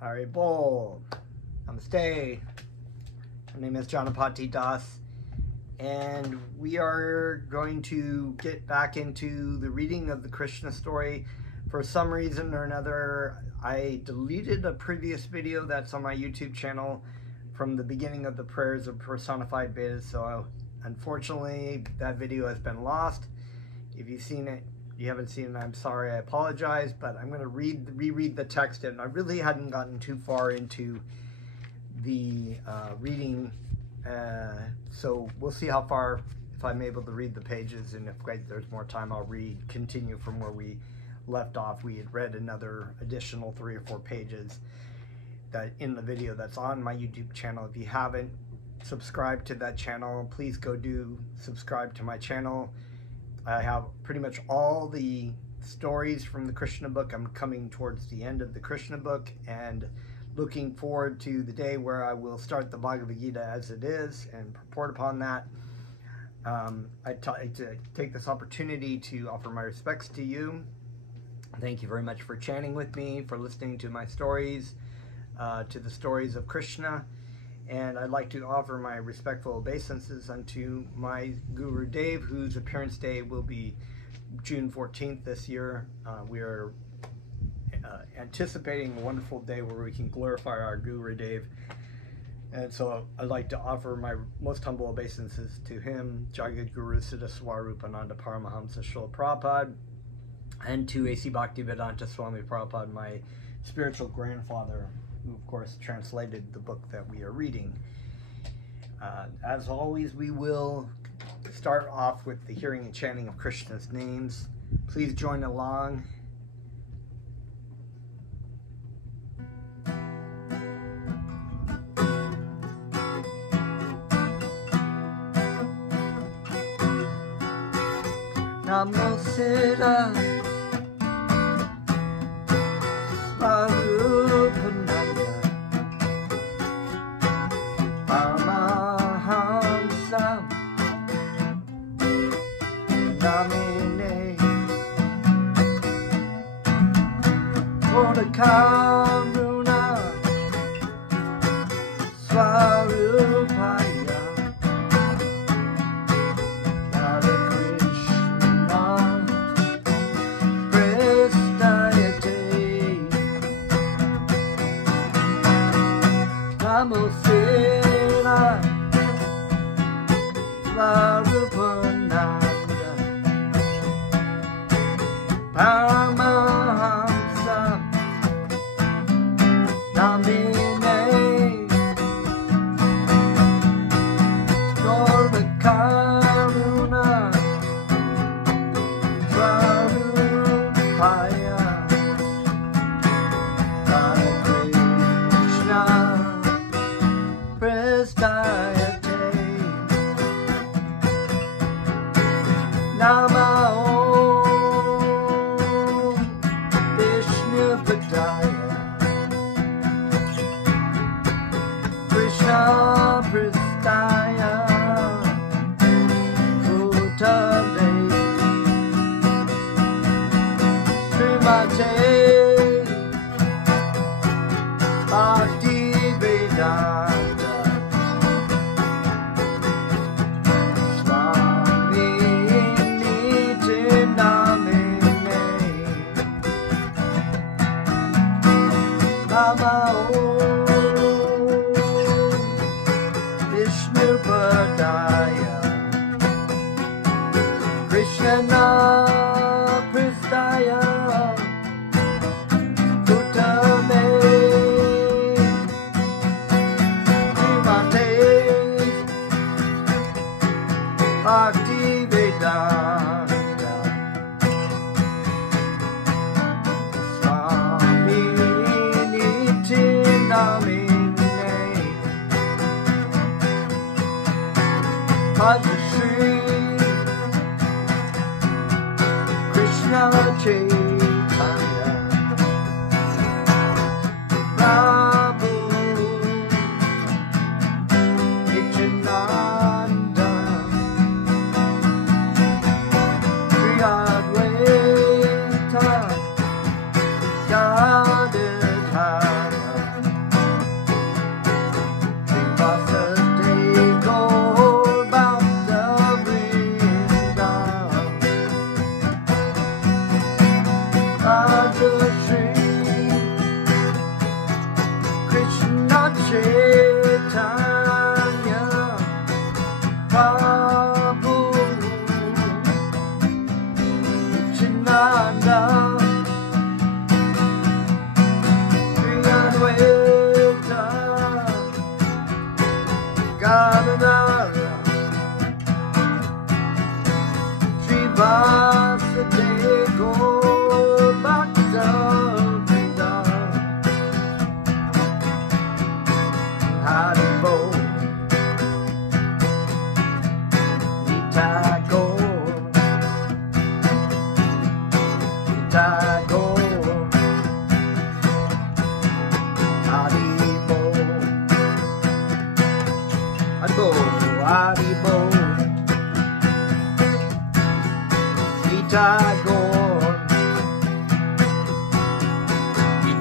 Haribol. Namaste. My name is Janapati Das, and we are going to get back into the reading of the Krishna story. For some reason or another, I deleted a previous video that's on my YouTube channel from the beginning of the prayers of personified Vedas, so unfortunately that video has been lost. If you've seen it, you haven't seen it, I'm sorry, I apologize, but I'm going to reread the text, and I really hadn't gotten too far into the reading, so we'll see how far, if I'm able to read the pages, and if there's more time, I'll continue from where we left off. We had read another additional 3 or 4 pages that in the video that's on my YouTube channel. If you haven't subscribed to that channel, please go do subscribe to my channel. I have pretty much all the stories from the Krishna book. I'm coming towards the end of the Krishna book and looking forward to the day where I will start the Bhagavad Gita as it is and purport upon that. I'd like to take this opportunity to offer my respects to you. Thank you very much for chanting with me, for listening to my stories, to the stories of Krishna. And I'd like to offer my respectful obeisances unto my Guru Dev, whose appearance day will be June 14th this year. We are anticipating a wonderful day where we can glorify our Guru Dev. And so I'd like to offer my most humble obeisances to him, Jagat Guru Siddha Swarupananda Paramahamsa Srila Prabhupada, and to A.C. Bhaktivedanta Swami Prabhupada, my spiritual grandfather, who of course translated the book that we are reading. As always, we will start off with the hearing and chanting of Krishna's names. Please join along. Namo Siddha Swarupananda Paramahamsa Namine Kodakaruna Swarupaya Namo Siddha Swarupananda Paramahamsa Namine Gaurakaruna Swarupaya Namo Vishnu Padaya Krishna Pristaya Bhutale Srimate Bhaktivedanta Namo Vishnu Padaya Krishna Pristaya Bhutale Srimate Bhaktivedanta Padma Shri Krishna Chaitanya Prabhu Nityananda Sri Advaita Gadadhara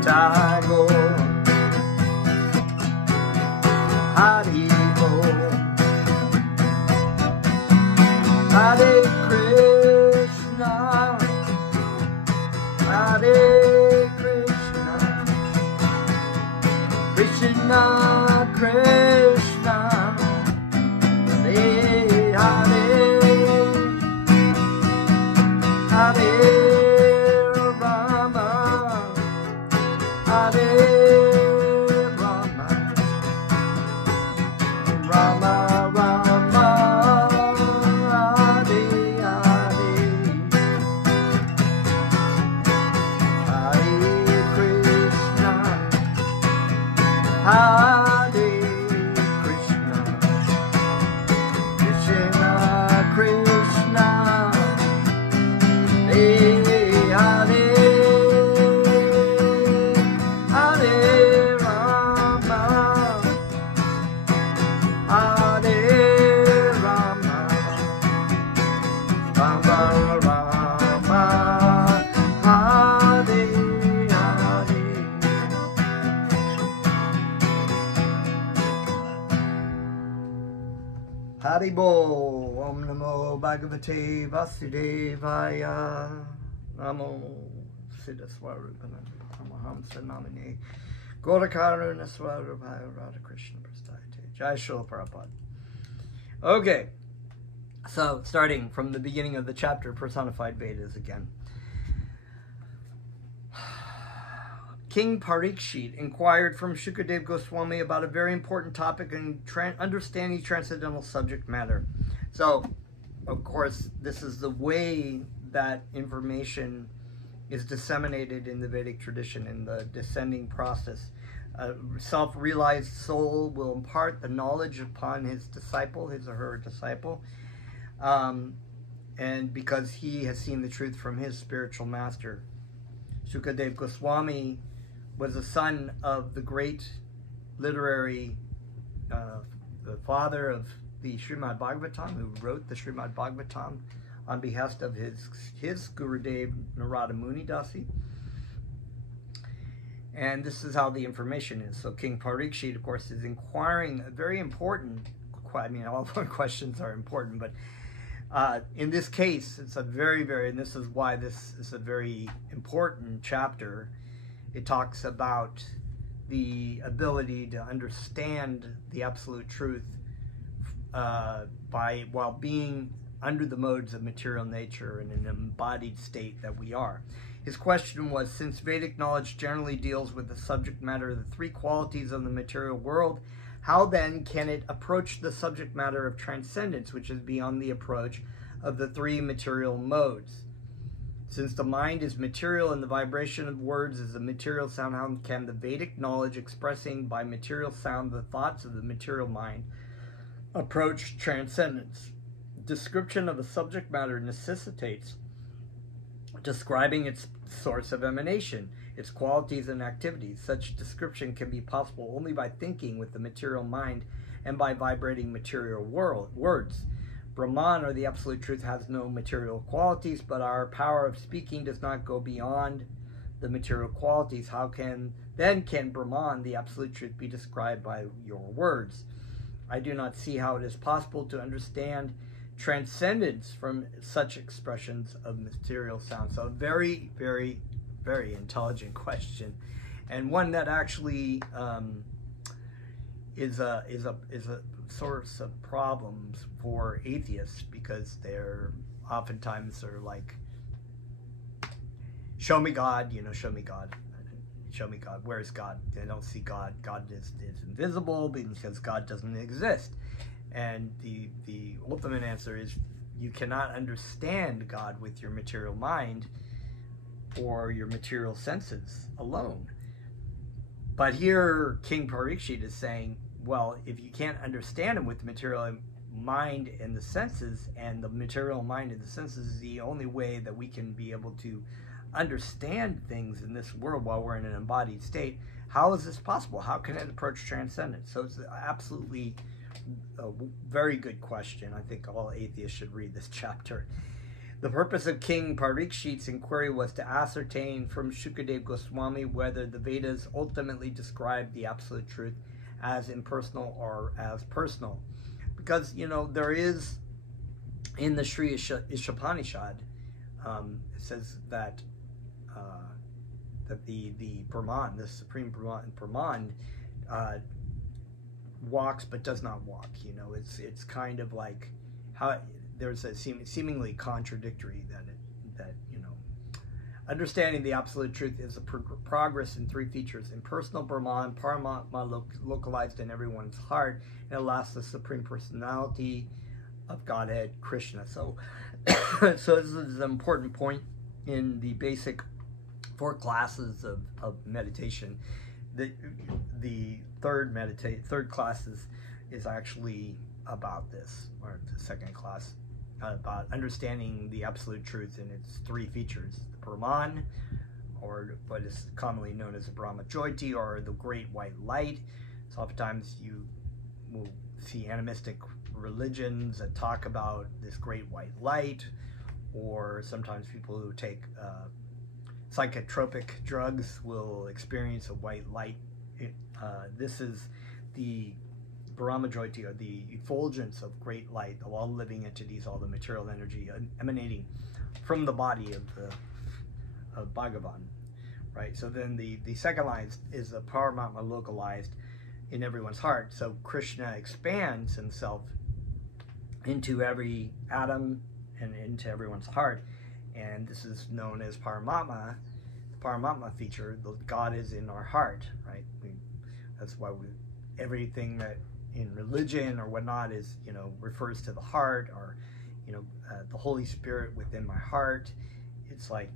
Jai Go, Hari Bo, Hare Krishna, Hare Krishna, Krishna Krishna, Hare Hare, Hare Rama, Hare Rama, Rama Rama, Hare Hare, Hare Krishna, Hare Krishna, Krishna Krishna, Hare Hare, Hare Rama, Hare Rama, Rama Rama, Hare Hare. Haribo, Om Namo Bhagavate Vasudevaya, Namo Siddhaswarupana, Namaham Sanamine, Gorakaruna Swarupaya, Radha Krishna Prasthayate, Jai Srila Prabhupada. Okay, so starting from the beginning of the chapter, personified Vedas again. King Parikshit inquired from Shukadev Goswami about a very important topic in understanding transcendental subject matter. So, of course, this is the way that information is disseminated in the Vedic tradition in the descending process. A self-realized soul will impart the knowledge upon his disciple, his or her disciple, and because he has seen the truth from his spiritual master. Shukadev Goswami was the son of the great literary, the father of the Srimad Bhagavatam, who wrote the Srimad Bhagavatam on behest of his Gurudev Narada Muni Dasi. And this is how the information is. So King Parikshit, of course, is inquiring a very important, I mean, all of our questions are important, but in this case, it's a very, and this is why this is a very important chapter. It talks about the ability to understand the absolute truth while being under the modes of material nature in an embodied state that we are. His question was, since Vedic knowledge generally deals with the subject matter of the three qualities of the material world, how then can it approach the subject matter of transcendence, which is beyond the approach of the three material modes? Since the mind is material and the vibration of words is a material sound, how can the Vedic knowledge expressing by material sound the thoughts of the material mind approach transcendence? Description of a subject matter necessitates describing its source of emanation, its qualities and activities. Such description can be possible only by thinking with the material mind and by vibrating material words. Brahman, or the absolute truth, has no material qualities, but our power of speaking does not go beyond the material qualities. How can Brahman, the absolute truth, be described by your words? I do not see how it is possible to understand transcendence from such expressions of material sound. So a very, very, very intelligent question, and one that actually is a source of problems for atheists, because they're oftentimes like, show me God, show me God. Show me God. Where is God? They don't see God. God is invisible because God doesn't exist. And the ultimate answer is you cannot understand God with your material mind or your material senses alone. But here King Parikshit is saying, well, if you can't understand him with the material mind and the senses, and the material mind and the senses is the only way that we can be able to understand things in this world while we're in an embodied state, how is this possible? How can it approach transcendence? So it's absolutely a very good question. I think all atheists should read this chapter. The purpose of King Parikshit's inquiry was to ascertain from Shukadev Goswami whether the Vedas ultimately describe the absolute truth as impersonal or as personal. Because, there is, in the Sri Ishopanishad, it says that that the Brahman, the Supreme Brahman, walks but does not walk. It's kind of like how there's a seemingly contradictory that understanding the absolute truth is a progress in three features: impersonal Brahman, Paramatma localized in everyone's heart, and at last the Supreme Personality of Godhead, Krishna. So this is an important point in the basic 4 classes of meditation. The third class is actually about this, or the second class, about understanding the absolute truth in its 3 features: the Brahman, or what is commonly known as the Brahma Jyoti, or the Great White Light. So oftentimes you will see animistic religions that talk about this Great White Light, or sometimes people who take psychotropic drugs will experience a white light. This is the Brahma Jyoti, or the effulgence of great light of all living entities, all the material energy emanating from the body of Bhagavan, right? So then the second line is the Paramatma localized in everyone's heart. So Krishna expands himself into every atom and into everyone's heart, and this is known as Paramatma. The Paramatma feature, the God is in our heart, right? That's why everything that in religion or whatnot is, refers to the heart, or, the Holy Spirit within my heart. It's like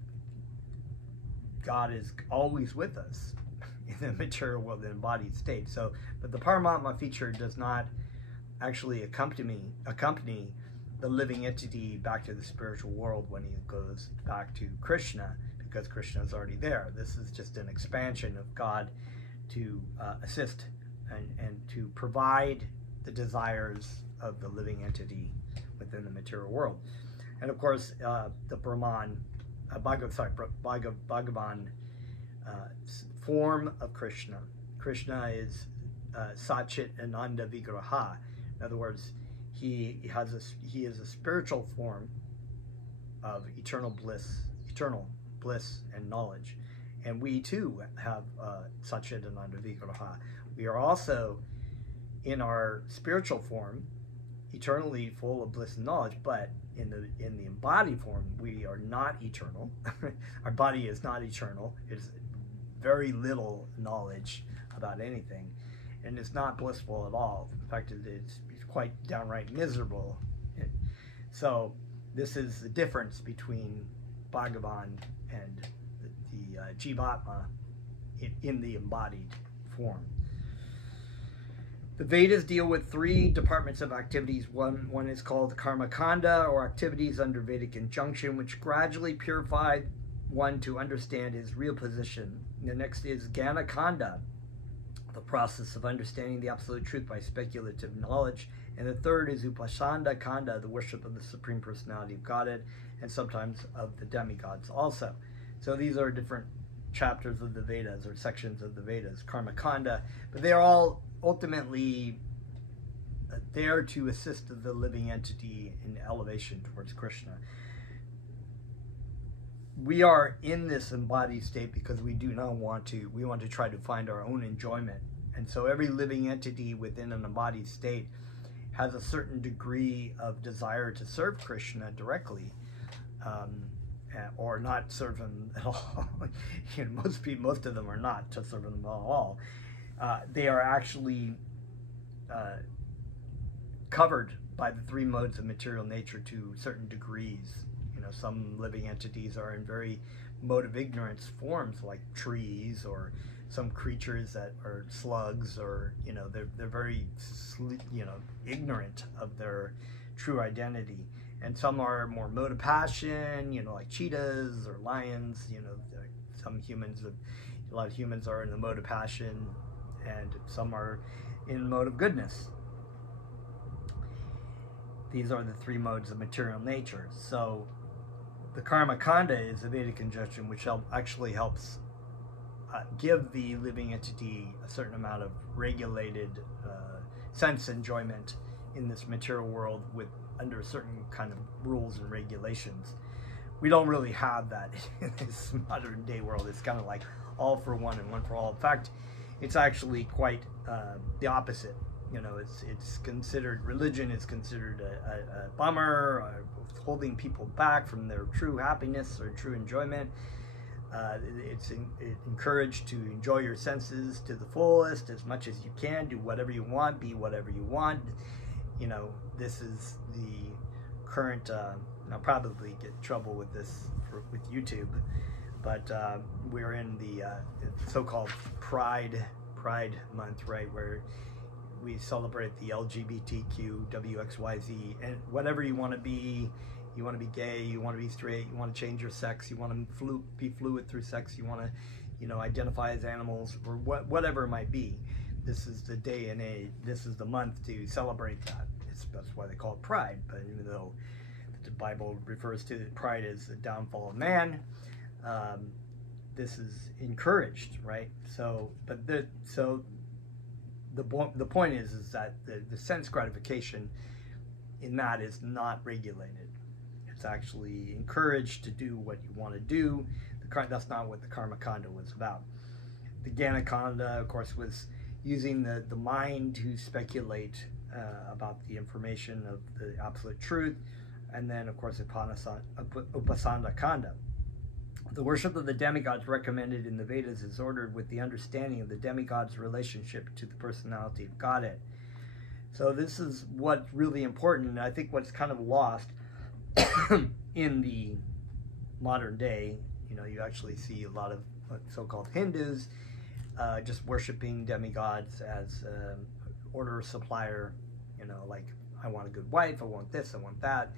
God is always with us in the material world, in embodied state. So, but the Paramatma feature does not actually accompany the living entity back to the spiritual world when he goes back to Krishna, because Krishna is already there. This is just an expansion of God to assist and to provide the desires of the living entity within the material world. And of course, the Brahman, Bhagavan form of Krishna. Krishna is Satchit Ananda Vigraha. In other words, he is a spiritual form of eternal bliss and knowledge. And we too have Satchit Ananda Vigraha. We are also, in our spiritual form, eternally full of bliss and knowledge, but in the embodied form, we are not eternal. Our body is not eternal. It's very little knowledge about anything, and it's not blissful at all. In fact, it's quite downright miserable. So this is the difference between Bhagavan and the Jivatma in the embodied form. The Vedas deal with 3 departments of activities. One is called Karma Kanda, or activities under Vedic injunction, which gradually purify one to understand his real position. The next is Jnana Kanda, the process of understanding the absolute truth by speculative knowledge. And the third is Upasana Kanda, the worship of the Supreme Personality of Godhead, and sometimes of the demigods also. So these are different chapters of the Vedas, or sections of the Vedas, Karma Kanda, but they are all ultimately there to assist the living entity in elevation towards Krishna. We are in this embodied state because we want to try to find our own enjoyment. And so every living entity within an embodied state has a certain degree of desire to serve Krishna directly, or not serve him at all. Most of them are not to serve him at all. They are actually covered by the 3 modes of material nature to certain degrees. Some living entities are in very mode of ignorance forms, like trees, or some creatures that are slugs, or they're very ignorant of their true identity. And some are more mode of passion, like cheetahs or lions. A lot of humans are in the mode of passion, and some are in mode of goodness. These are the 3 modes of material nature. So the karma kanda is a Vedic injunction which actually helps give the living entity a certain amount of regulated sense enjoyment in this material world under certain kind of rules and regulations. We don't really have that in this modern day world. It's kind of like all for one and one for all. In fact, it's actually quite the opposite. You know, it's considered, religion is considered a bummer, holding people back from their true happiness or true enjoyment. It's encouraged to enjoy your senses to the fullest, as much as you can, do whatever you want, be whatever you want. You know, this is the current, I'll probably get in trouble with this with YouTube, but we're in the so-called Pride month, right, where we celebrate the LGBTQ, WXYZ, and whatever you want to be. You want to be gay, you want to be straight, you want to change your sex, you want to be fluid through sex, you want to, you know, identify as animals, or whatever it might be. This is the day and age, this is the month to celebrate that. That's why they call it Pride. But even though the Bible refers to Pride as the downfall of man, this is encouraged, right? So, but the point is that the sense gratification in that is not regulated. It's actually encouraged to do what you want to do. That's not what the karma kanda was about. The jnana kanda, of course, was using the mind to speculate about the information of the absolute truth. And then, of course, upasana kanda. The worship of the demigods recommended in the Vedas is ordered with the understanding of the demigod's relationship to the personality of Godhead. So this is what's really important, and I think what's kind of lost in the modern day. You know, you actually see a lot of so-called Hindus just worshiping demigods as order supplier. You know, like, I want a good wife, I want this, I want that,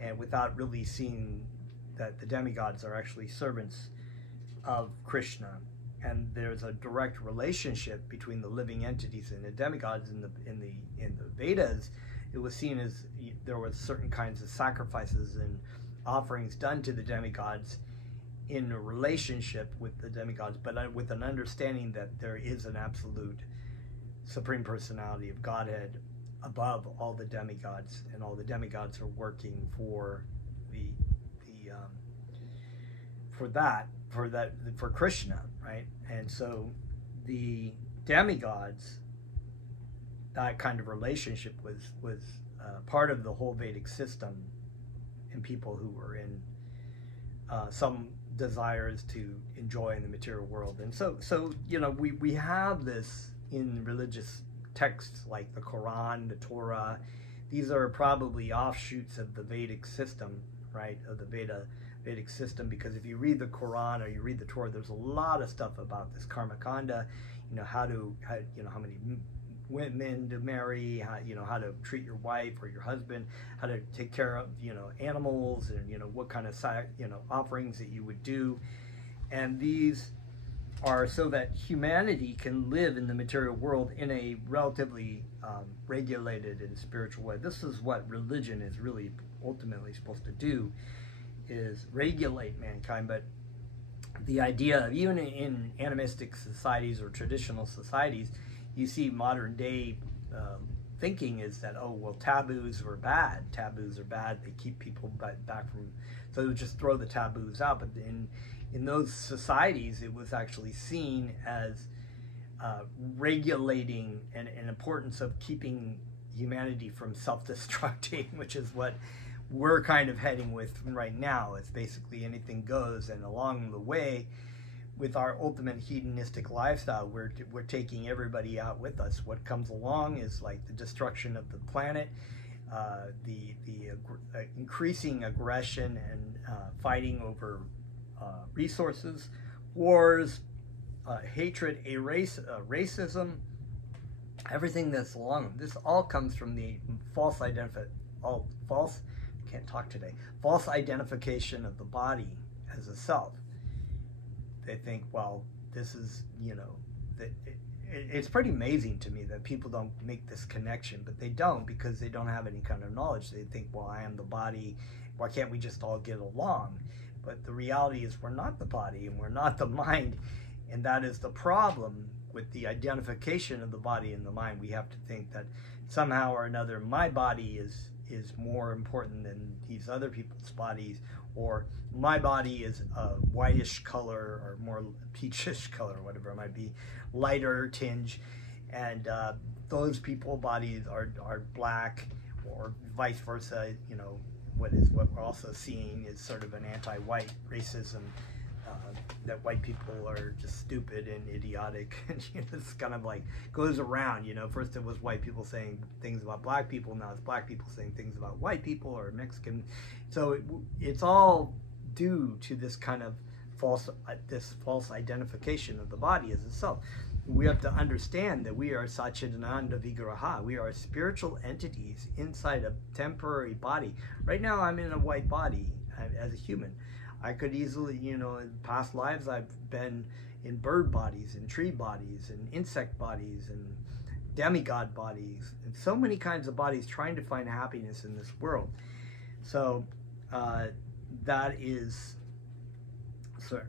and without really seeing that the demigods are actually servants of Krishna. And there's a direct relationship between the living entities and the demigods. In the Vedas, it was seen as there were certain kinds of sacrifices and offerings done to the demigods in a relationship with the demigods, but with an understanding that there is an absolute supreme personality of Godhead above all the demigods, and all the demigods are working for for Krishna, right? And so the demigods, that kind of relationship was part of the whole Vedic system in people who were in some desires to enjoy in the material world. And so you know, we have this in religious texts like the Quran, the Torah. These are probably offshoots of the Vedic system, right, of the Vedic system, because if you read the Quran or you read the Torah, there's a lot of stuff about this karma kanda. You know, how many women to marry, how to treat your wife or your husband, how to take care of, animals, and, what kind of, offerings that you would do. And these are so that humanity can live in the material world in a relatively regulated and spiritual way. This is what religion is really ultimately supposed to do, is regulate mankind. But the idea of, even in animistic societies or traditional societies, you see modern day thinking is that, oh, well, taboos are bad. Taboos are bad. They keep people back from, so just throw the taboos out. But in those societies, it was actually seen as regulating and importance of keeping humanity from self-destructing, which is what we're kind of heading with right now. It's basically anything goes, and along the way, with our ultimate hedonistic lifestyle, we're taking everybody out with us. What comes along is like the destruction of the planet, the increasing aggression and fighting over resources, wars, hatred, racism, everything that's along. This all comes from the false identification of the body as a self. They think, well, this is, it's pretty amazing to me that people don't make this connection, but they don't, because they don't have any kind of knowledge. They think, well, I am the body, why can't we just all get along? But the reality is we're not the body and we're not the mind, and that is the problem with the identification of the body and the mind. We have to think that somehow or another my body is more important than these other people's bodies, or my body is a whitish color or more peachish color, whatever it might be, lighter tinge, and those people's bodies are black, or vice versa. You know, what we're also seeing is sort of an anti-white racism, that white people are just stupid and idiotic, and it's kind of like goes around. First it was white people saying things about black people, now it's black people saying things about white people or Mexican. So it's all due to this kind of false identification of the body as itself. We have to understand that we are Satchidananda Vigraha. We are spiritual entities inside a temporary body. Right now I'm in a white body as a human. I could easily, in past lives I've been in bird bodies and tree bodies and insect bodies and demigod bodies and so many kinds of bodies trying to find happiness in this world. So that is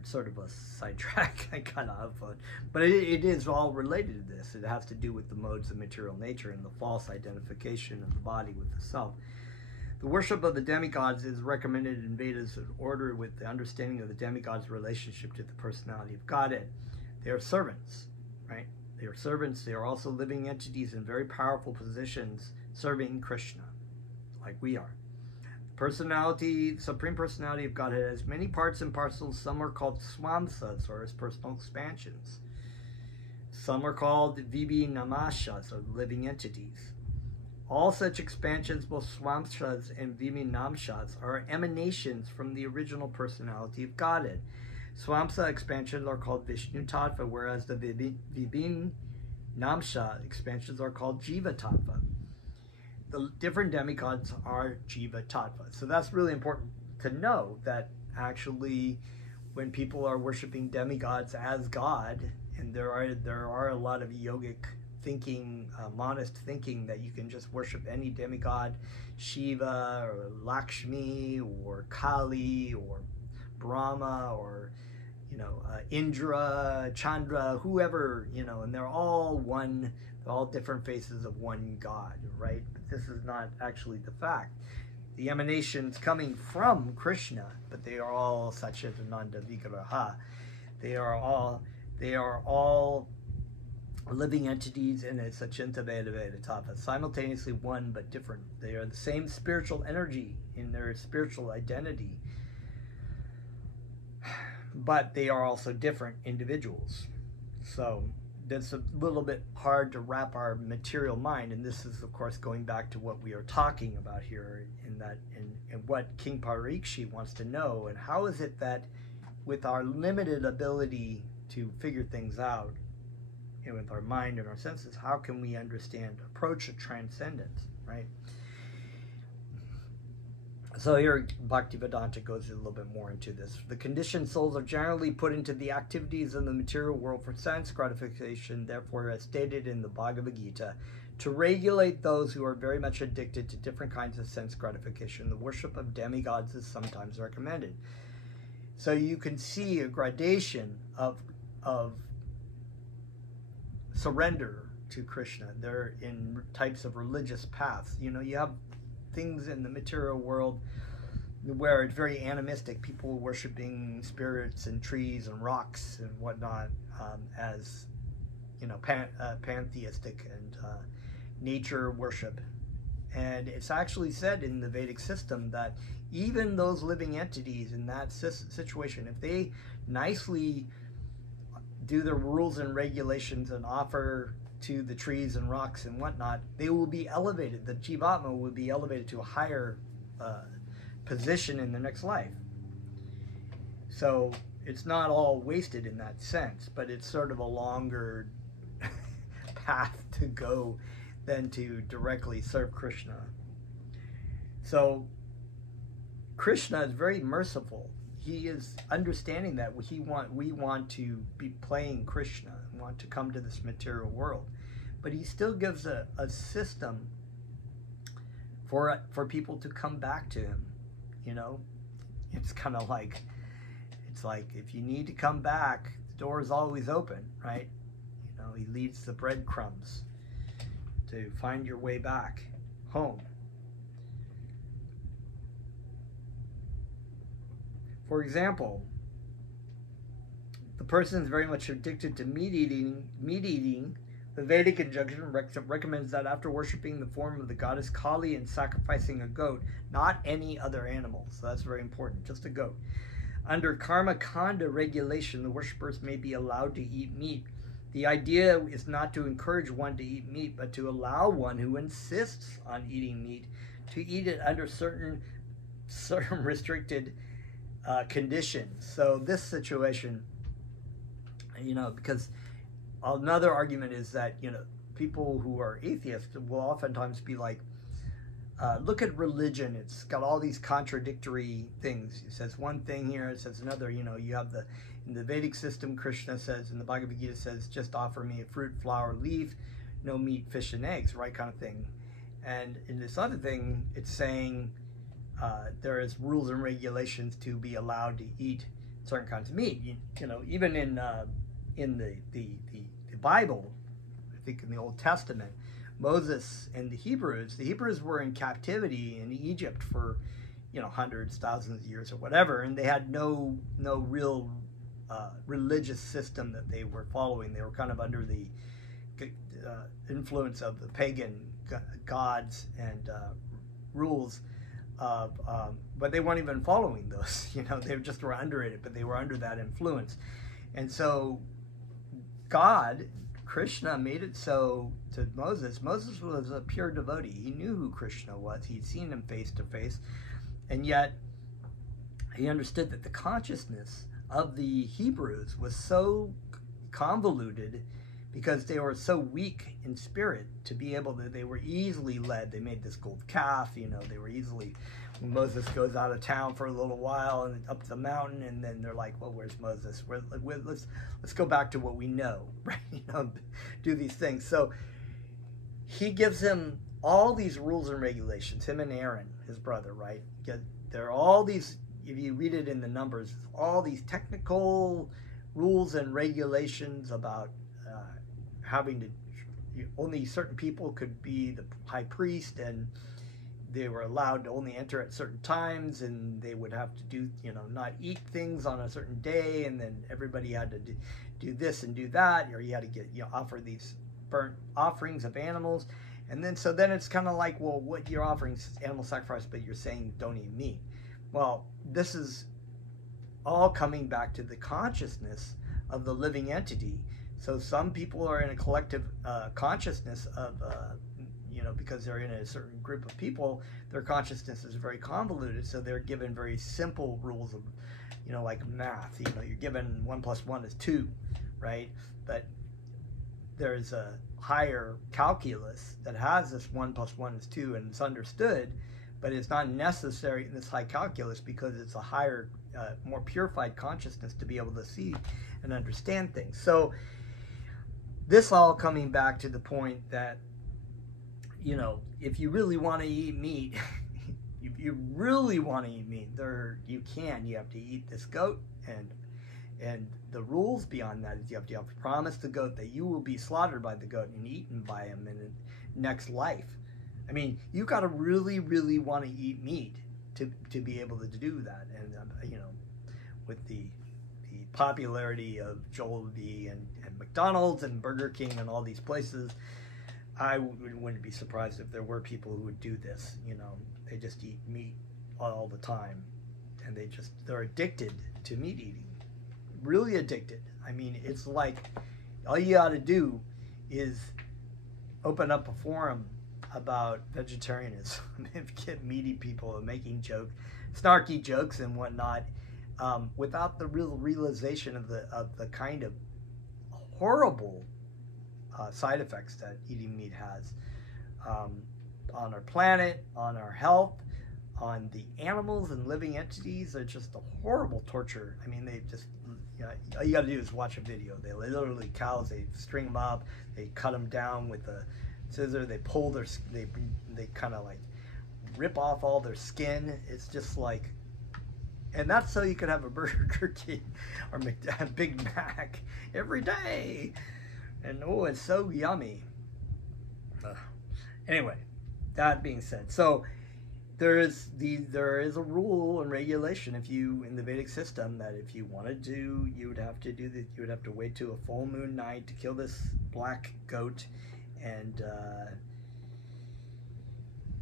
sort of a sidetrack. I kind of have fun, but it is all related to this. It has to do with the modes of material nature and the false identification of the body with the self. The worship of the demigods is recommended in Vedas in order with the understanding of the demigods' relationship to the personality of Godhead. They are servants, right? They are servants. They are also living entities in very powerful positions serving Krishna, like we are. Supreme Personality of Godhead has many parts and parcels. Some are called swamsas, or as personal expansions. Some are called vibhinamashas, or living entities. All such expansions, both swamsas and vibhinamashas, are emanations from the original personality of Godhead. Swamsa expansions are called Vishnu Tattva, whereas the vibhinamsha expansions are called Jiva Tattva. The different demigods are Jiva Tattva. So that's really important to know, that actually when people are worshiping demigods as God, and there are a lot of yogic thinking, monist thinking, that you can just worship any demigod, Shiva or Lakshmi or Kali or Brahma or Indra, Chandra, whoever, and they're all one. They're all different faces of one God, right? But this is not actually the fact. The emanations coming from Krishna, but they are all Satchidananda Vigraha. They are all living entities in a Sachinta Veda Veda Tattva, simultaneously one but different. They are the same spiritual energy in their spiritual identity, but they are also different individuals. So that's a little bit hard to wrap our material mind, and this is of course going back to what we are talking about here, and what King Parikshit wants to know, and how is it that with our limited ability to figure things out, with our mind and our senses, how can we approach a transcendence, right? So here Bhaktivedanta goes a little bit more into this. The conditioned souls are generally put into the activities in the material world for sense gratification, therefore, as stated in the Bhagavad Gita, to regulate those who are very much addicted to different kinds of sense gratification. The worship of demigods is sometimes recommended. So you can see a gradation of surrender to Krishna. They're in types of religious paths. You have things in the material world where it's very animistic, people worshiping spirits and trees and rocks and whatnot, as pantheistic and nature worship. And it's actually said in the Vedic system that even those living entities in that situation, if they nicely do the rules and regulations and offer to the trees and rocks and whatnot, they will be elevated. The Jivatma will be elevated to a higher position in the next life. So it's not all wasted in that sense, but it's sort of a longer path to go than to directly serve Krishna. So Krishna is very merciful. He is understanding that we want to be playing Krishna, want to come to this material world, but he still gives a system for people to come back to him. you know. It's kind of like, it's like if you need to come back, the door is always open, right? You know, he leaves the breadcrumbs to find your way back home. For example, the person is very much addicted to meat eating. The Vedic injunction recommends that after worshiping the form of the goddess Kali and sacrificing a goat, not any other animal. So that's very important, just a goat. Under Karma Kanda regulation, the worshippers may be allowed to eat meat. The idea is not to encourage one to eat meat, but to allow one who insists on eating meat to eat it under certain restricted conditions. So this situation, you know, because another argument is that, you know, people who are atheists will oftentimes be like, look at religion. It's got all these contradictory things. It says one thing here, it says another. You know, you have in the Vedic system, Krishna says, in the Bhagavad Gita says, just offer me a fruit, flower, leaf, no meat, fish, and eggs, right, kind of thing. And in this other thing, it's saying there is rules and regulations to be allowed to eat certain kinds of meat. You know, even in the Bible, I think in the Old Testament, Moses and the Hebrews were in captivity in Egypt for, you know, hundreds, thousands of years or whatever, and they had no real religious system that they were following. They were kind of under the influence of the pagan gods and rules of, but they weren't even following those. You know, they just were under it, but they were under that influence. And so God, Krishna, made it so to Moses. Moses was a pure devotee. He knew who Krishna was. He'd seen him face to face. And yet he understood that the consciousness of the Hebrews was so convoluted because they were so weak in spirit to be able to, they were easily led. They made this gold calf, you know, they were easily, when Moses goes out of town for a little while and up the mountain, and then they're like, well, where's Moses? Let's go back to what we know, right? You know, do these things. So he gives him all these rules and regulations, him and Aaron, his brother, right? There are all these, if you read it in the Numbers, all these technical rules and regulations about having to, only certain people could be the high priest, and they were allowed to only enter at certain times, and they would have to do, you know, not eat things on a certain day, and then everybody had to do this and do that, or you had to get, you know, offer these burnt offerings of animals. And then, so then it's kind of like, well, what you're offering is animal sacrifice, but you're saying don't eat meat. Well, this is all coming back to the consciousness of the living entity. So some people are in a collective consciousness of, you know, because they're in a certain group of people, their consciousness is very convoluted. So they're given very simple rules of, you know, like math. You know, you're given 1 + 1 is 2, right? But there's a higher calculus that has this 1 + 1 is 2, and it's understood, but it's not necessary in this high calculus because it's a higher, more purified consciousness to be able to see and understand things. So this all coming back to the point that, you know, if you really want to eat meat, if you really want to eat meat, you can. You have to eat this goat, and the rules beyond that is you have to promise the goat that you will be slaughtered by the goat and eaten by him in the next life. I mean, you got to really, really want to eat meat to be able to do that. And you know, with the popularity of Jollibee and McDonald's and Burger King and all these places, I wouldn't be surprised if there were people who would do this. You know, they just eat meat all the time, and they're addicted to meat eating, really addicted. I mean, it's like all you got to do is open up a forum about vegetarianism and get meaty people making snarky jokes and whatnot, without the real realization of the kind of horrible side effects that eating meat has on our planet, on our health, on the animals and living entities. They're just a horrible torture. I mean, they just, you know, all you got to do is watch a video. They literally, cows, they string them up, they cut them down with a scissor, they pull they kind of like rip off all their skin. It's just like And that's so you could have a Burger King or a Big Mac every day. And oh, it's so yummy. Anyway, that being said, so there is a rule and regulation in the Vedic system that if you wanted to, you would have to wait to a full moon night to kill this black goat, and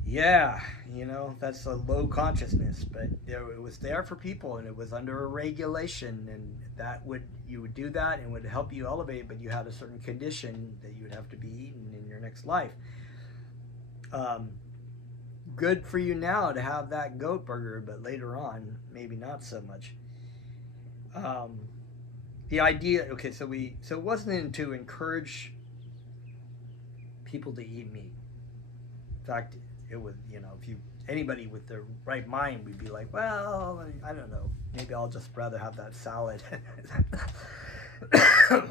yeah, that's a low consciousness, but it was there for people, and it was under a regulation, and you would do that, and would help you elevate, but you had a certain condition that you would have to be eaten in your next life. Good for you now to have that goat burger, but later on, maybe not so much. The idea, okay, so it wasn't to encourage people to eat meat. In fact, it was, if anybody with their right mind would be like, well, I don't know, maybe I'll just rather have that salad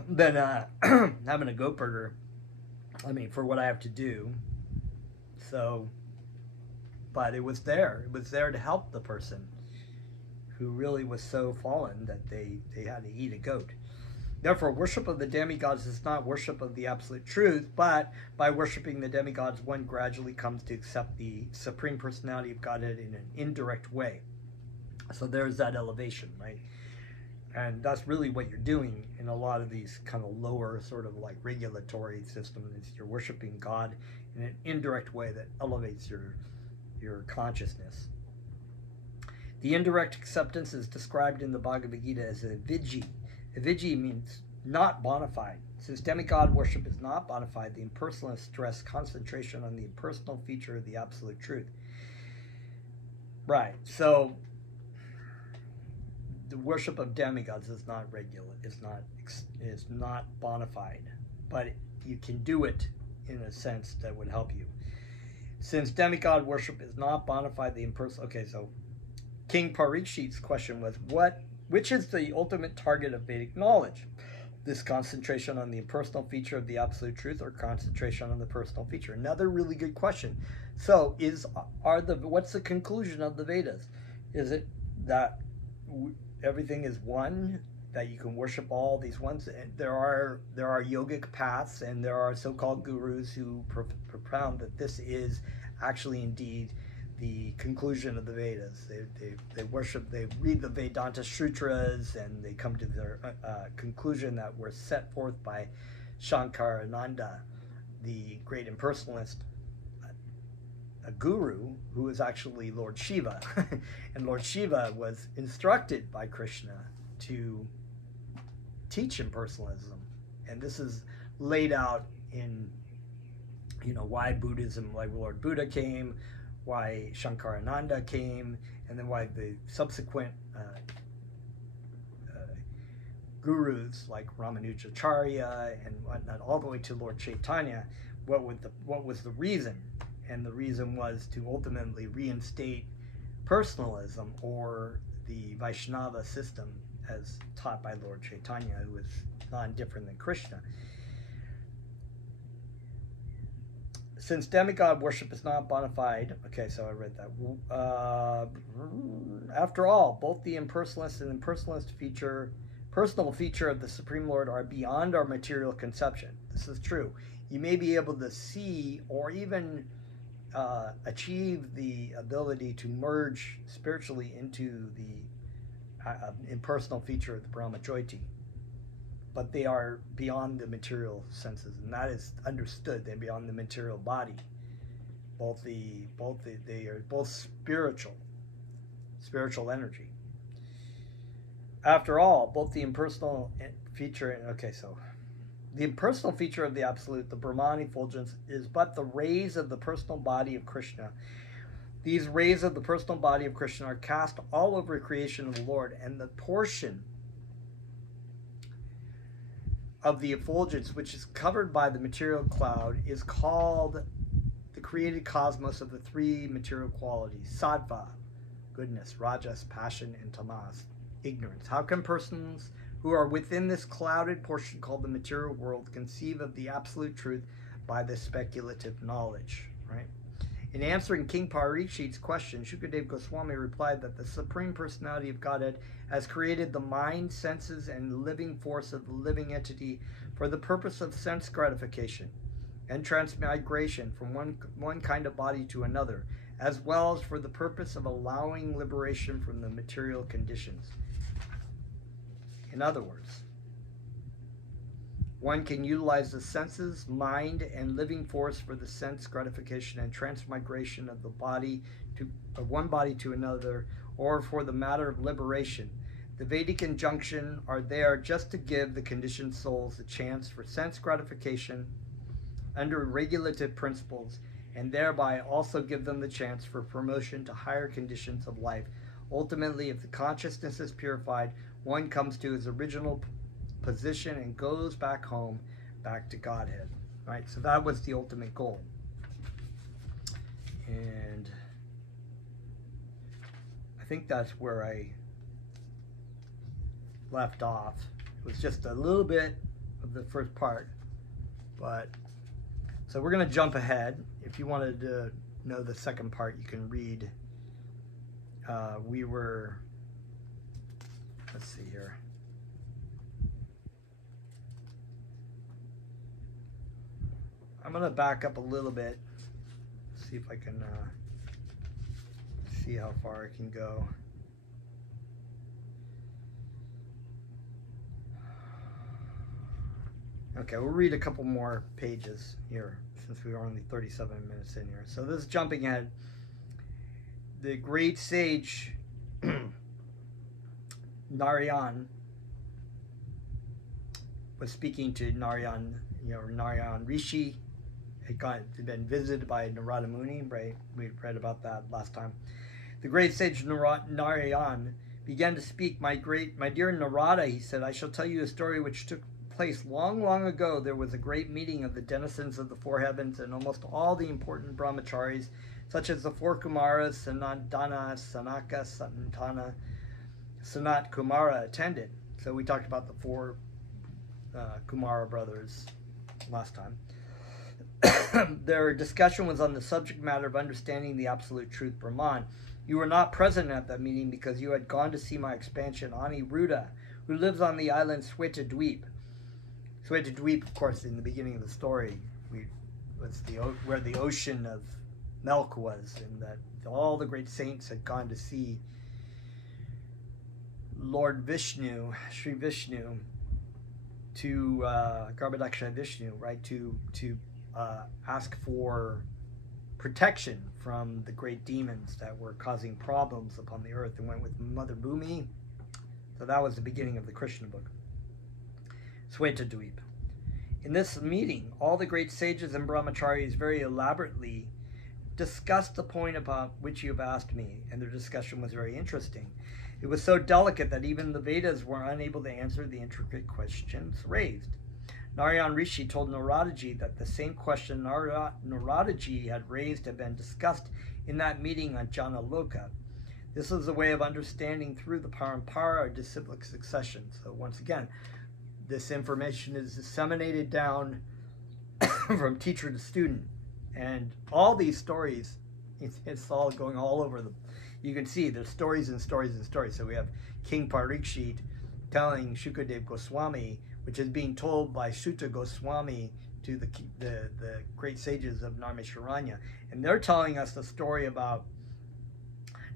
than having a goat burger. I mean, for what I have to do. So, but it was there. It was there to help the person who really was so fallen that they had to eat a goat. Therefore, worship of the demigods is not worship of the absolute truth, but by worshiping the demigods, one gradually comes to accept the supreme personality of Godhead in an indirect way. So there's that elevation, right? And that's really what you're doing in a lot of these kind of lower sort of like regulatory systems. You're worshiping God in an indirect way that elevates your consciousness. The indirect acceptance is described in the Bhagavad Gita as a vijji. A vijji means not bona fide. Since demigod worship is not bona fide, the impersonalists stress concentration on the impersonal feature of the absolute truth. Right. So the worship of demigods is not regular. Is not bona fide, but you can do it in a sense that would help you. Since demigod worship is not bona fide, the impersonal. Okay, so King Parikshit's question was, which is the ultimate target of Vedic knowledge? This concentration on the impersonal feature of the absolute truth, or concentration on the personal feature? Another really good question. So, what's the conclusion of the Vedas? Is it that everything is one, that you can worship all these ones? There are yogic paths, and there are so-called gurus who propound that this is actually indeed the conclusion of the Vedas. They worship, they read the Vedanta Sutras, and they come to their conclusion that were set forth by Shankarananda, the great impersonalist, a guru who is actually Lord Shiva. And Lord Shiva was instructed by Krishna to teach impersonalism. And this is laid out in, why Buddhism, like Lord Buddha came, why Shankarananda came, and then why the subsequent gurus like Ramanujacharya and whatnot, all the way to Lord Chaitanya, what was the reason? And the reason was to ultimately reinstate personalism, or the Vaishnava system as taught by Lord Chaitanya, who was non-different than Krishna. Since demigod worship is not bona fide, okay, so I read that. After all, both the impersonalist and impersonalist personal feature of the Supreme Lord are beyond our material conception. This is true. You may be able to see or even achieve the ability to merge spiritually into the impersonal feature of the Brahmajyoti, but they are beyond the material senses, and that is understood. They're beyond the material body. They are both spiritual energy. After all, both the impersonal feature, the impersonal feature of the Absolute, the Brahman effulgence, is but the rays of the personal body of Krishna. These rays of the personal body of Krishna are cast all over creation of the Lord, and the portion of the effulgence which is covered by the material cloud is called the created cosmos of the three material qualities: sattva, goodness; rajas, passion; and tamas, ignorance. How can persons who are within this clouded portion called the material world conceive of the absolute truth by this speculative knowledge? Right? In answering King Parikshit's question, Shukadeva Goswami replied that the Supreme Personality of Godhead has created the mind, senses, and living force of the living entity for the purpose of sense gratification and transmigration from one kind of body to another, as well as for the purpose of allowing liberation from the material conditions. In other words, one can utilize the senses, mind, and living force for the sense gratification and transmigration of the body of one body to another, or for the matter of liberation. The Vedic injunction are there just to give the conditioned souls a chance for sense gratification under regulative principles, and thereby also give them the chance for promotion to higher conditions of life. Ultimately, if the consciousness is purified, one comes to his original position and goes back home, back to Godhead. Right? So that was the ultimate goal. And I think that's where I left off. It was just a little bit of the first part, but so we're going to jump ahead. If you wanted to know the second part, you can read. Let's see here. I'm going to back up a little bit, see if I can see how far I can go. Okay, we'll read a couple more pages here since we are only 37 minutes in here. So this is jumping ahead. The great sage Narayan was speaking to Narayan, Narayan Rishi had been visited by Narada Muni, right? We read about that last time. The great sage Narayan began to speak. My dear Narada, he said, I shall tell you a story which took place long, long ago. There was a great meeting of the denizens of the four heavens, and almost all the important brahmacharis, such as the four Kumaras, Sanandana, Sanaka, Sanatana, Sanat Kumara, attended. So we talked about the four Kumara brothers last time. Their discussion was on the subject matter of understanding the absolute truth, Brahman. You were not present at that meeting because you had gone to see my expansion, Aniruddha, who lives on the island Swetadweep. Swetadweep, of course, in the beginning of the story, was where the ocean of milk was, and that all the great saints had gone to see Lord Vishnu, Sri Vishnu, to Garbhodaksha Vishnu, right, to ask for protection from the great demons that were causing problems upon the earth, and went with Mother Bhumi. So that was the beginning of the Krishna book. Swetadweep. In this meeting, all the great sages and brahmacharis very elaborately discussed the point about which you have asked me, and their discussion was very interesting. It was so delicate that even the Vedas were unable to answer the intricate questions raised. Narayan Rishi told Naradaji that the same question Naradaji had raised had been discussed in that meeting on Janaloka. This was a way of understanding through the parampara or disciplic succession. So once again, this information is disseminated down from teacher to student. And all these stories, it's all going all over them. You can see there's stories and stories and stories. So we have King Parikshit telling Shukadeva Goswami, which is being told by Suta Goswami to the great sages of Narmesharanya. And they're telling us the story about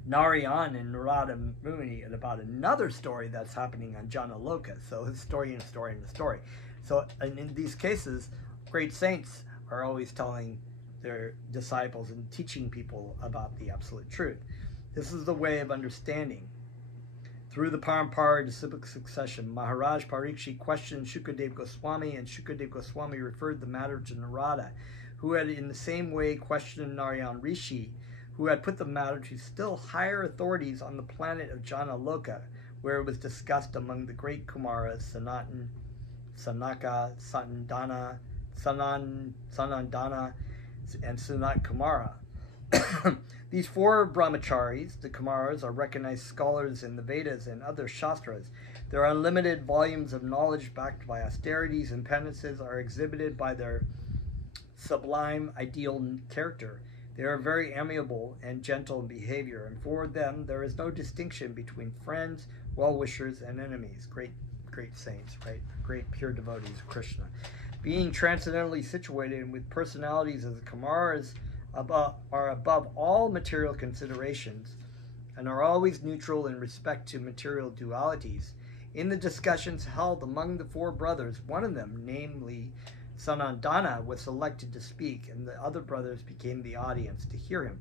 Narayan and Narada Muni, and about another story that's happening on Janaloka. So it's story and a story and a story. So in these cases, great saints are always telling their disciples and teaching people about the absolute truth. This is the way of understanding. Through the parampara disciplic succession, Maharaj Parikshit questioned Shukadeva Goswami, and Shukadeva Goswami referred the matter to Narada, who had in the same way questioned Narayan Rishi, who had put the matter to still higher authorities on the planet of Janaloka, where it was discussed among the great Kumaras, Sanatan, Sanaka, Sanandana, and Sanat Kumara. These four brahmacharis, the Kumaras, are recognized scholars in the Vedas and other Shastras. Their unlimited volumes of knowledge backed by austerities and penances are exhibited by their sublime ideal character. They are very amiable and gentle in behavior, and for them there is no distinction between friends, well-wishers, and enemies. Great saints, right? Great pure devotees of Krishna. Being transcendently situated and with personalities as the Kumaras are above all material considerations and are always neutral in respect to material dualities. In the discussions held among the four brothers, one of them, namely Sanandana, was selected to speak, and the other brothers became the audience to hear him.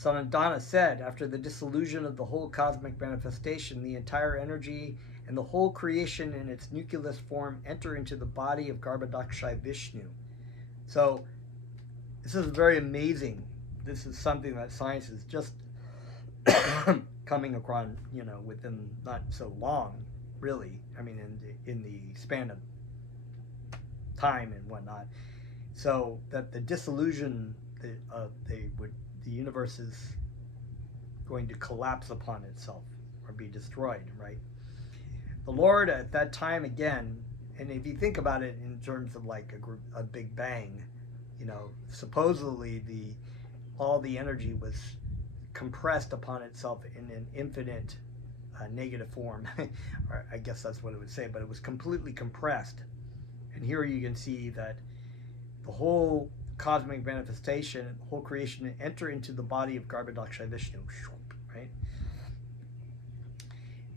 Sanandana said, after the dissolution of the whole cosmic manifestation, the entire energy and the whole creation in its nucleus form enter into the body of Garbhodakshai Vishnu. So, this is very amazing. This is something that science is just coming across, within not so long, really. I mean, in the span of time and whatnot. So that the dissolution of the universe is going to collapse upon itself or be destroyed, right? The Lord at that time, again, and if you think about it in terms of like a big bang, supposedly all the energy was compressed upon itself in an infinite negative form, or I guess that's what it would say, but it was completely compressed. And here you can see that the whole cosmic manifestation, the whole creation, enter into the body of Garbhodakshai Vishnu, right?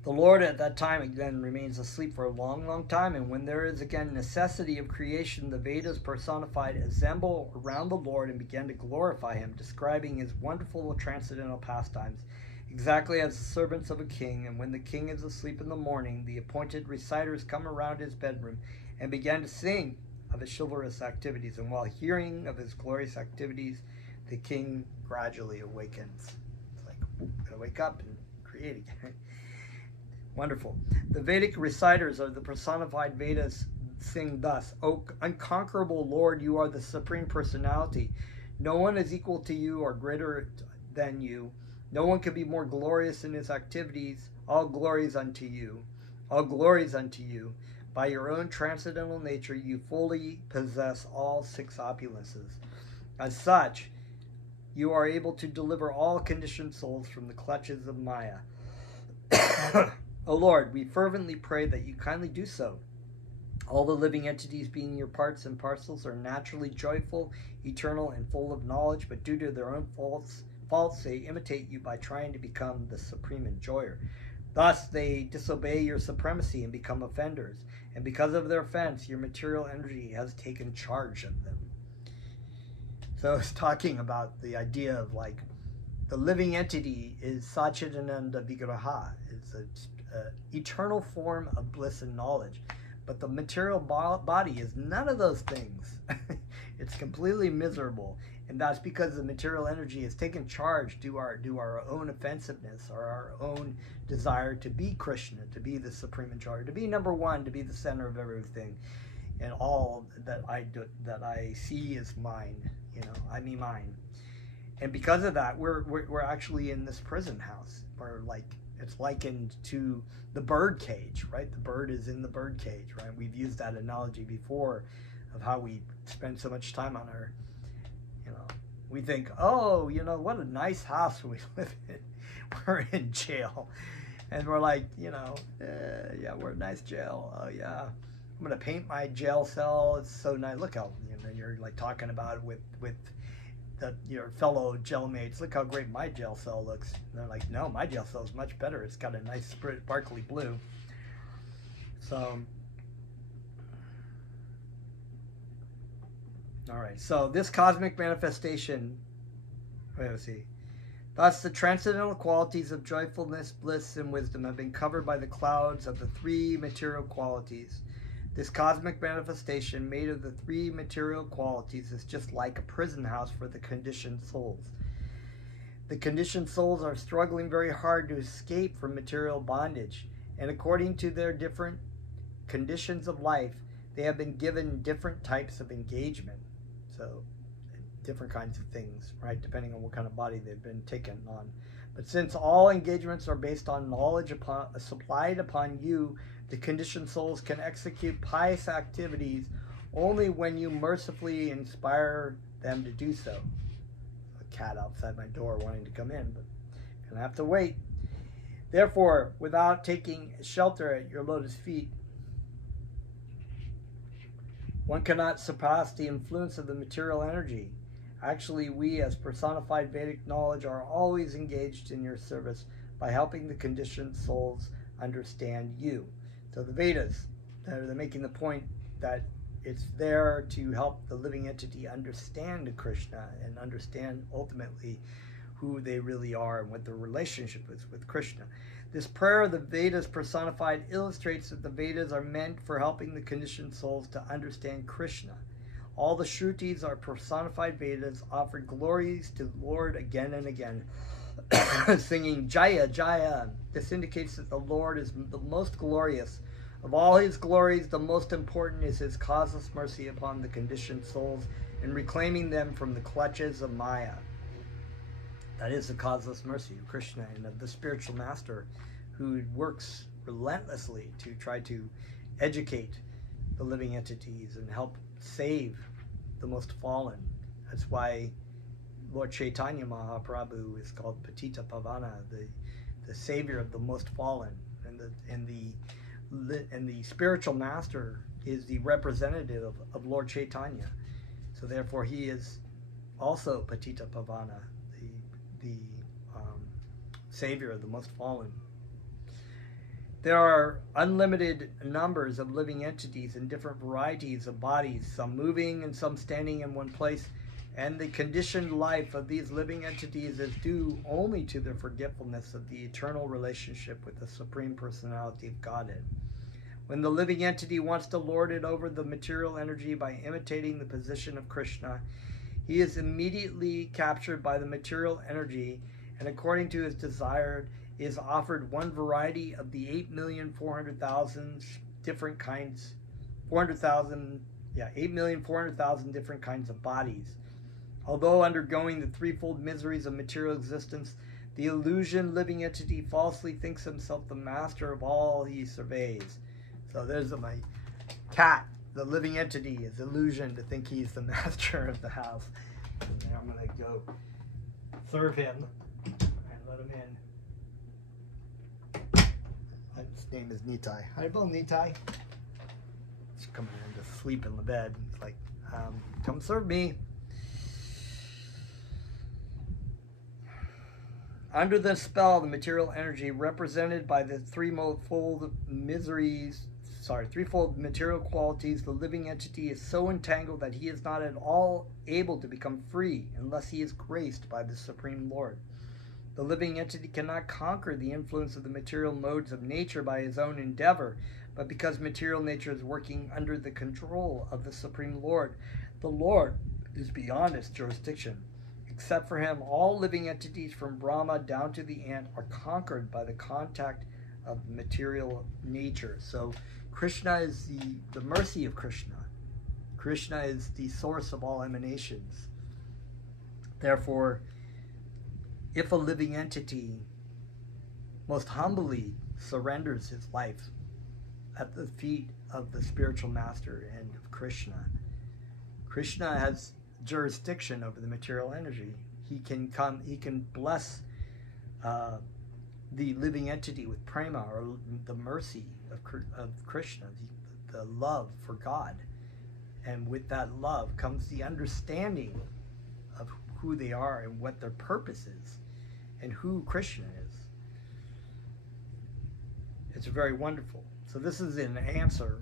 The Lord at that time again remains asleep for a long, long time, and when there is again necessity of creation, the Vedas personified assemble around the Lord and began to glorify him, describing his wonderful transcendental pastimes, exactly as the servants of a king. And when the king is asleep in the morning, the appointed reciters come around his bedroom and began to sing of his chivalrous activities. And while hearing of his glorious activities, the king gradually awakens. It's like, gotta wake up and create again. Wonderful. The Vedic reciters of the personified Vedas sing thus: O unconquerable Lord, you are the Supreme Personality. No one is equal to you or greater than you. No one can be more glorious in his activities. All glories unto you. All glories unto you. By your own transcendental nature, you fully possess all six opulences. As such, you are able to deliver all conditioned souls from the clutches of Maya. O Lord, we fervently pray that you kindly do so. All the living entities, being your parts and parcels, are naturally joyful, eternal, and full of knowledge, but due to their own faults, they imitate you by trying to become the supreme enjoyer. Thus, they disobey your supremacy and become offenders, and because of their offense, your material energy has taken charge of them. So it's talking about the idea of like the living entity is Satchidananda Vigraha. It's an eternal form of bliss and knowledge. But the material body is none of those things. It's completely miserable. And that's because the material energy has taken charge due our own offensiveness or our own desire to be Krishna, to be the supreme in charge, to be number one, to be the center of everything. And all that I see is mine, I mean mine. And because of that, we're actually in this prison house. We're like, it's likened to the bird cage, right? The bird is in the bird cage, right? We've used that analogy before of how we spend so much time on our, we think, oh, what a nice house we live in. We're in jail. And we're like, yeah, we're a nice jail. Oh, yeah. I'm going to paint my jail cell. It's so nice. Look how, you're like talking about it with your fellow jail mates. Look how great my jail cell looks. And they're like, no, my jail cell is much better. It's got a nice sparkly blue. So, all right. So this cosmic manifestation, let's see. Thus, the transcendental qualities of joyfulness, bliss, and wisdom have been covered by the clouds of the three material qualities. This cosmic manifestation, made of the three material qualities, is just like a prison house for the conditioned souls. The conditioned souls are struggling very hard to escape from material bondage, and according to their different conditions of life, they have been given different types of engagement. So, different kinds of things, right, depending on what kind of body they've been taken on. But since all engagements are based on knowledge supplied upon you, the conditioned souls can execute pious activities only when you mercifully inspire them to do so. A cat outside my door wanting to come in, but I'm gonna have to wait. Therefore, without taking shelter at your lotus feet, one cannot surpass the influence of the material energy. Actually, we as personified Vedic knowledge are always engaged in your service by helping the conditioned souls understand you. So the Vedas, they're making the point that it's there to help the living entity understand Krishna and understand ultimately who they really are and what their relationship is with Krishna. This prayer of the Vedas personified illustrates that the Vedas are meant for helping the conditioned souls to understand Krishna. All the Shrutis are personified Vedas offered glories to the Lord again and again, singing Jaya, Jaya. This indicates that the Lord is the most glorious. Of all his glories, the most important is his causeless mercy upon the conditioned souls and reclaiming them from the clutches of Maya. That is the causeless mercy of Krishna and of the spiritual master who works relentlessly to try to educate the living entities and help save the most fallen. That's why Lord Chaitanya Mahaprabhu is called Patita Pavana, the savior of the most fallen, and the spiritual master is the representative of Lord Chaitanya. So therefore he is also Patita Pavana, the savior of the most fallen. There are unlimited numbers of living entities in different varieties of bodies, some moving and some standing in one place, and the conditioned life of these living entities is due only to their forgetfulness of the eternal relationship with the Supreme Personality of Godhead. When the living entity wants to lord it over the material energy by imitating the position of Krishna, he is immediately captured by the material energy, and according to his desire, is offered one variety of the 8,400,000 different kinds, 8,400,000 different kinds of bodies. Although undergoing the threefold miseries of material existence, the illusion living entity falsely thinks himself the master of all he surveys. So there's my cat. The living entity is illusion to think he's the master of the house. And I'm going to go serve him and let him in. His name is Nitai. Hi, Bill Nitai. He's coming in to sleep in the bed. He's like, come serve me. Under the spell, the material energy represented by the threefold material qualities, the living entity is so entangled that he is not at all able to become free unless he is graced by the Supreme Lord. The living entity cannot conquer the influence of the material modes of nature by his own endeavor, but because material nature is working under the control of the Supreme Lord, the Lord is beyond its jurisdiction. Except for him, all living entities from Brahma down to the ant are conquered by the contact of material nature. So Krishna is the mercy of Krishna. Krishna is the source of all emanations. Therefore, if a living entity most humbly surrenders his life at the feet of the spiritual master and of Krishna, Krishna has jurisdiction over the material energy. He can bless the living entity with prema, or the mercy of Krishna, the love for God. And with that love comes the understanding of who they are and what their purpose is and who Krishna is. It's very wonderful. So this is an answer.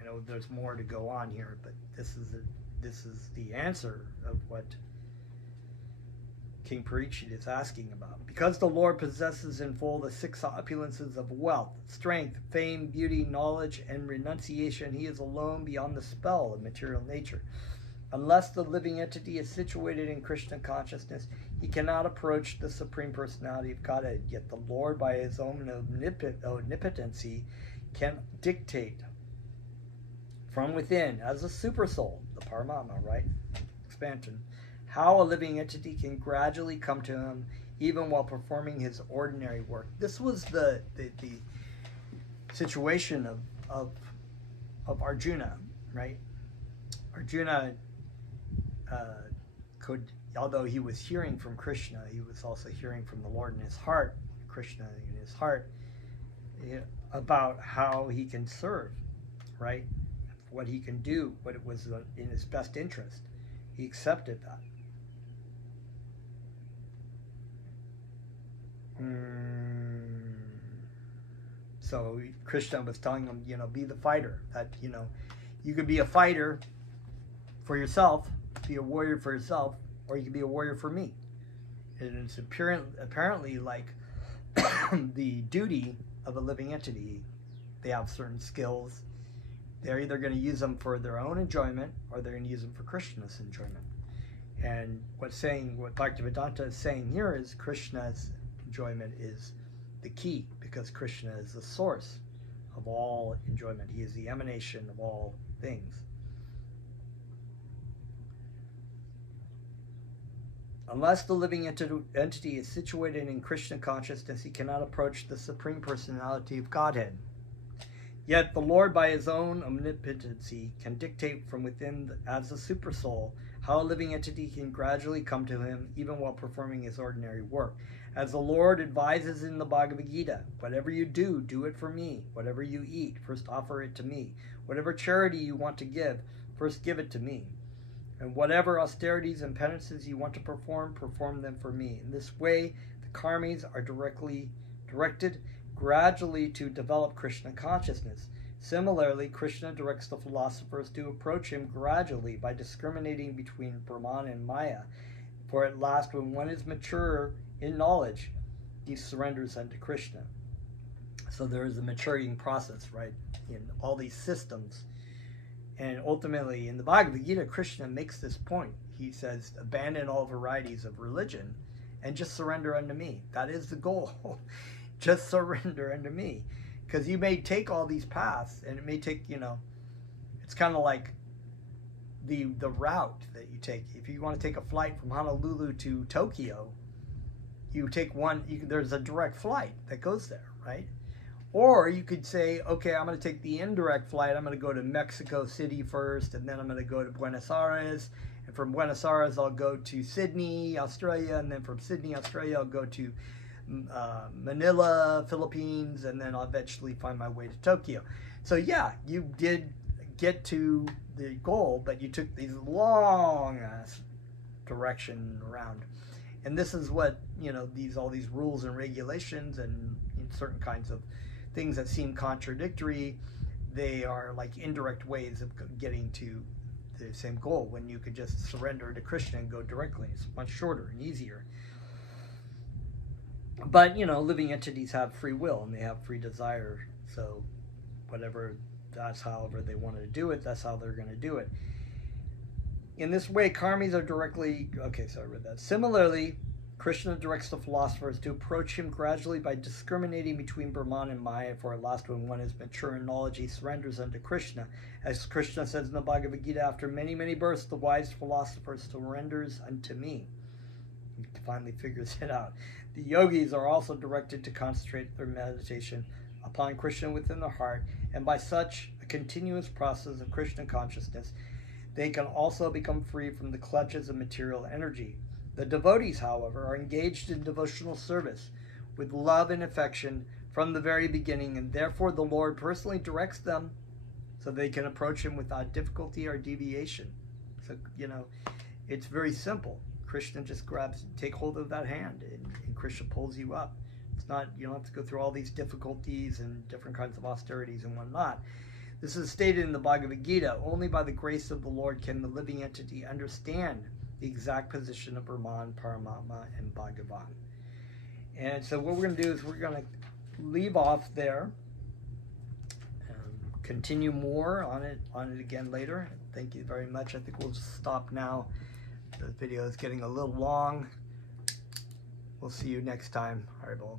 I know there's more to go on here, but this is the answer of what King Parikshit is asking about. Because the Lord possesses in full the six opulences of wealth, strength, fame, beauty, knowledge, and renunciation, he is alone beyond the spell of material nature. Unless the living entity is situated in Krishna consciousness, he cannot approach the Supreme Personality of Godhead. Yet the Lord, by his own omnipotency, can dictate from within, as a super soul, the Paramatma, right? Expansion. How a living entity can gradually come to him even while performing his ordinary work. This was the situation of Arjuna, right? Arjuna could, although he was hearing from Krishna, he was also hearing from the Lord in his heart, Krishna in his heart, about how he can serve, right? What he can do, what it was in his best interest. He accepted that. So Krishna was telling him, be the fighter. That, you could be a fighter for yourself, be a warrior for yourself, or you could be a warrior for me. And it's apparently like the duty of a living entity. They have certain skills. They're either going to use them for their own enjoyment, or they're going to use them for Krishna's enjoyment. And what Bhaktivedanta is saying here is Krishna's enjoyment is the key, because Krishna is the source of all enjoyment. He is the emanation of all things. Unless the living entity is situated in Krishna consciousness, he cannot approach the Supreme Personality of Godhead. Yet the Lord, by his own omnipotency, can dictate from within as the supersoul how a living entity can gradually come to him, even while performing his ordinary work. As the Lord advises in the Bhagavad Gita, whatever you do, do it for me. Whatever you eat, first offer it to me. Whatever charity you want to give, first give it to me. And whatever austerities and penances you want to perform, perform them for me. In this way, the karmis are directed gradually to develop Krishna consciousness. Similarly, Krishna directs the philosophers to approach him gradually by discriminating between Brahman and Maya. For at last, when one is mature in knowledge, he surrenders unto Krishna. So there is a maturing process, right, in all these systems. And ultimately, in the Bhagavad Gita, Krishna makes this point. He says, abandon all varieties of religion and just surrender unto me. That is the goal. Just surrender unto me. Because you may take all these paths, and it may take, it's kind of like the route that you take. If you want to take a flight from Honolulu to Tokyo, you take there's a direct flight that goes there, right? Or you could say, okay, I'm going to take the indirect flight. I'm going to go to Mexico City first, and then I'm going to go to Buenos Aires. And from Buenos Aires, I'll go to Sydney, Australia. And then from Sydney, Australia, I'll go to Manila, Philippines. And then I'll eventually find my way to Tokyo. So yeah, you did get to the goal, but you took these long direction around. And this is what, all these rules and regulations and certain kinds of things that seem contradictory, they are like indirect ways of getting to the same goal, when you could just surrender to Krishna and go directly. It's much shorter and easier. But, living entities have free will and they have free desire. So however they wanted to do it, that's how they're going to do it. In this way, karmis are directly... Okay, so I read that. Similarly, Krishna directs the philosophers to approach him gradually by discriminating between Brahman and Maya, for at last, when one is mature in knowledge, he surrenders unto Krishna. As Krishna says in the Bhagavad Gita, after many, many births, the wise philosopher surrenders unto me. He finally figures it out. The yogis are also directed to concentrate their meditation upon Krishna within their heart, and by such a continuous process of Krishna consciousness, they can also become free from the clutches of material energy. The devotees, however, are engaged in devotional service with love and affection from the very beginning, and therefore the Lord personally directs them so they can approach him without difficulty or deviation. So, it's very simple. Krishna just take hold of that hand, and Krishna pulls you up. It's not, you don't have to go through all these difficulties and different kinds of austerities and whatnot. This is stated in the Bhagavad Gita. Only by the grace of the Lord can the living entity understand the exact position of Brahman, Paramatma, and Bhagavan. And so what we're going to do is we're going to leave off there and continue more on it again later. Thank you very much. I think we'll just stop now. The video is getting a little long. We'll see you next time. Haribol.